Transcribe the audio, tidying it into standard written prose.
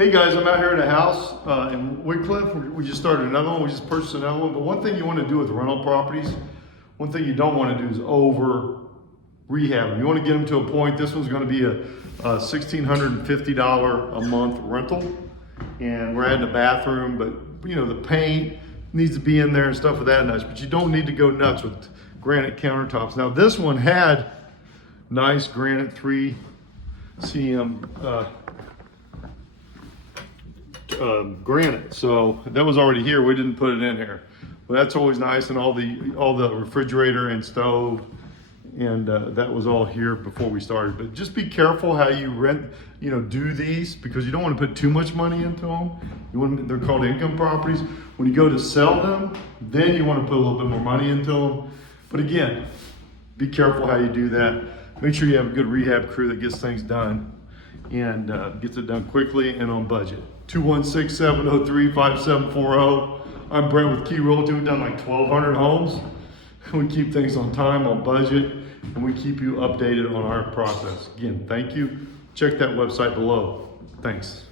Hey guys, I'm out here at a house in Wycliffe. We just started another one. We just purchased another one. But one thing you want to do with rental properties, one thing you don't want to do is over rehab them. You want to get them to a point. This one's going to be a $1,650 a month rental, and we're adding a bathroom. But you know, the paint needs to be in there and stuff of that nuts. But you don't need to go nuts with granite countertops. Now this one had nice granite 3 cm granite, so that was already here. We didn't put it in here, but that's always nice. And all the refrigerator and stove, and that was all here before we started. But just be careful how you do these, because you don't want to put too much money into them. They're called income properties. When you go to sell them, then you want to put a little bit more money into them. But again, be careful how you do that. Make sure you have a good rehab crew that gets things done and gets it done quickly and on budget. 216-703-5740. I'm Brent with Key Realty. We've done like 1,200 homes. We keep things on time, on budget, and we keep you updated on our process. Again, thank you. Check that website below. Thanks.